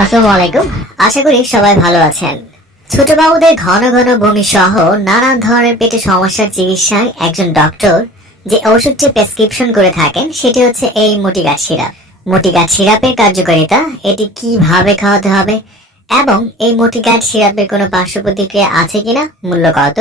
আসসালামু আলাইকুম আশা করি সবাই ভালো আছেন। ছোট বাবুদের ঘন ঘন বমি সহ নানান ধরনের পেটে সমস্যার চিকিৎসায় একজন ডক্টর যে ওষুধটি প্রেসক্রিপশন করে থাকেন, সেটি হচ্ছে এই মোটিগাট সিরাপ। মোটিগাট সিরাপের কার্যকারিতা, এটি কীভাবে খাওয়াতে হবে এবং এই মোটিগাট সিরাপের কোনো পার্শ্ব প্রতিক্রিয়া আছে কিনা, মূল্য কত,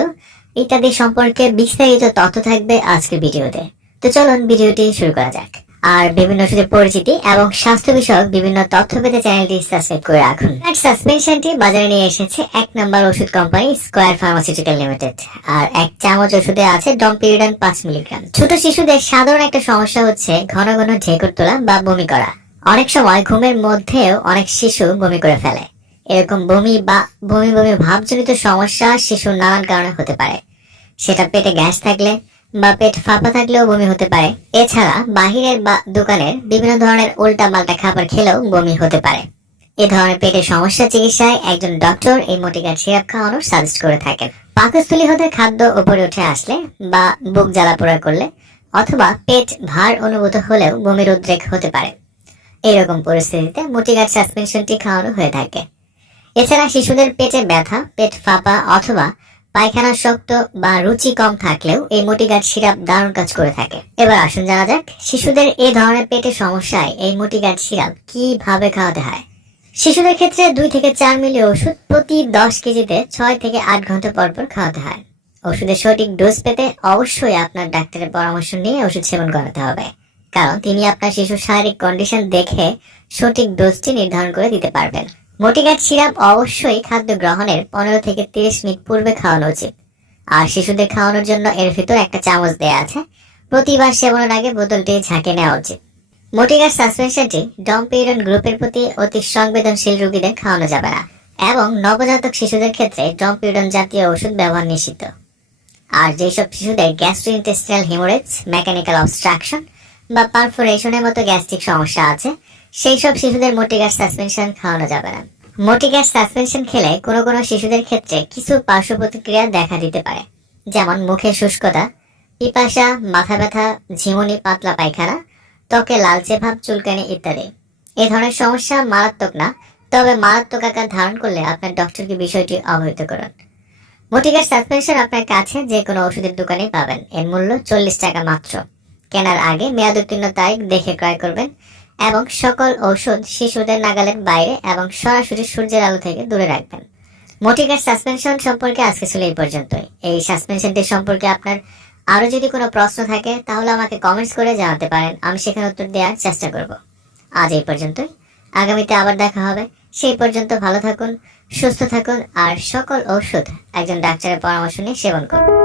ইত্যাদি সম্পর্কে বিস্তারিত তথ্য থাকবে আজকের ভিডিওতে। তো চলুন ভিডিওটি শুরু করা যাক। আর বিভিন্ন ওষুধের পরিচিতি এবং স্বাস্থ্য বিষয়ক বিভিন্ন তথ্য পেতে চ্যানেলটি সাবস্ক্রাইব করে রাখুন। আর সাসপেনশনটি বাজারে নিয়ে এসেছে এক নম্বর ওষুধ কোম্পানি স্কোয়ার ফার্মাসিউটিক্যাল লিমিটেড। আর এক চামচ ওষুধে আছে ডম্পিরিডন পাঁচ মিলিগ্রাম। ছোট শিশুদের সাধারণ একটা সমস্যা হচ্ছে ঘন ঘন ঢেকুর তোলা বা বমি করা। অনেক সময় ঘুমের মধ্যেও অনেক শিশু বমি করে ফেলে। এরকম বমি বা বমি বমি ভাবজনিত সমস্যা শিশুর নানান কারণে হতে পারে। সেটা পেটে গ্যাস থাকলে বা পেট ফাঁপা থাকলেও বমি হতে পারে। এছাড়া বাহিরের বা দোকানের বিভিন্ন ধরনের উল্টা পাল্টা খাবার খেলেও বমি হতে পারে। এ ধরনের পেটের সমস্যা চিকিৎসায় একজন ডক্টর এই মোটিকার সিরাপ খাওয়ানোর সাজেস্ট করে থাকেন। পাকস্থলী হতে খাদ্য উপরে উঠে আসলে বা বুক জ্বালা পোড়া করলে অথবা পেট ভার অনুভূত হলেও বমির উদ্রেক হতে পারে। এরকম পরিস্থিতিতে মোটিকার সাসপেনশনটি খাওয়ানো হয়ে থাকে। এছাড়া শিশুদের পেটে ব্যথা, পেট ফাঁপা অথবা পায়খানা শক্ত বা রুচি কম থাকলেও এই মোটিগাট সিরাপ দারুণ কাজ করে থাকে। এবার আসুন জানা যাক, শিশুদের এই ধরনের পেটের সমস্যায় এই মোটিগাট সিরাপ কীভাবে খাওয়াতে হয়? শিশুদের ক্ষেত্রে দুই থেকে চার মিলি ওষুধ প্রতি দশ কেজিতে ছয় থেকে আট ঘণ্টা পর পর খাওয়াতে হয়। ওষুধের সঠিক ডোজ পেতে অবশ্যই আপনার ডাক্তারের পরামর্শ নিয়ে ওষুধ সেবন করাতে হবে। কারণ তিনি আপনার শিশুর শারীরিক কন্ডিশন দেখে সঠিক ডোজটি নির্ধারণ করে দিতে পারবেন। মোটিগাট সিরাপ অবশ্যই খাদ্য গ্রহণের পনেরো থেকে তিরিশ মিনিট পূর্বে খাওয়ানো উচিত। আর শিশুদের খাওয়ানোর জন্য এর ভিতর একটা চামচ দেয়া আছে। প্রতিবার সেবনের আগে বোতলটি ঝাঁকে নেওয়া উচিত। মোটিগাট সাসপেনশনটি ডম্পিরন গ্রুপের প্রতি অতি সংবেদনশীল রোগীদের খাওয়ানো যাবে না এবং নবজাতক শিশুদের ক্ষেত্রে ডম্পিরন জাতীয় ওষুধ ব্যবহার নিষিদ্ধ। আর যেসব শিশুদের গ্যাস্ট্রোইন্টেস্টিনাল হিমোরেজ মেকানিক্যাল অবস্ট্রাকশন বা পারফোরেশনের মতো গ্যাস্ট্রিক সমস্যা আছে সেই সব শিশুদের মোটিগাস সাসপেনশন খাওয়ানো যাবে না। মোটিগাস সাসপেনশন খেলে কোনো কোনো শিশুদের ক্ষেত্রে কিছু পার্শ্ব প্রতিক্রিয়া দেখা দিতে পারে। যেমন মুখে শুষ্কতা, পিপাসা, মাথা ব্যথা, ঝিমুনি, পাতলা পায়খানা, ত্বকে লালচে ভাব, চুলকানি ইত্যাদি। এই ধরনের সমস্যা মারাত্মক না, তবে মারাত্মক আকার ধারণ করলে আপনার ডক্টরকে বিষয়টি অবহিত করুন। মোটিগাস সাসপেনশন আপনার কাছে যে কোনো ওষুধের দোকানেই পাবেন। এর মূল্য চল্লিশ টাকা মাত্র। কেনার আগে মেয়াদ উত্তীর্ণ তারিখ দেখে ক্রয় করবেন। এবং সকল ঔষধ শিশুদের নাগালের বাইরে এবং সরাসরি সূর্যের আলো থেকে দূরে রাখবেন। মোটিকার সাসপেনশন সম্পর্কে আজকে ছিল এই পর্যন্তই। এই সাসপেনশনটি সম্পর্কে আপনার আরও যদি কোনো প্রশ্ন থাকে, তাহলে আমাকে কমেন্টস করে জানাতে পারেন। আমি সেখানে উত্তর দেওয়ার চেষ্টা করব। আজ এই পর্যন্তই। আগামীতে আবার দেখা হবে। সেই পর্যন্ত ভালো থাকুন, সুস্থ থাকুন, আর সকল ঔষধ একজন ডাক্তারের পরামর্শ নিয়ে সেবন করুন।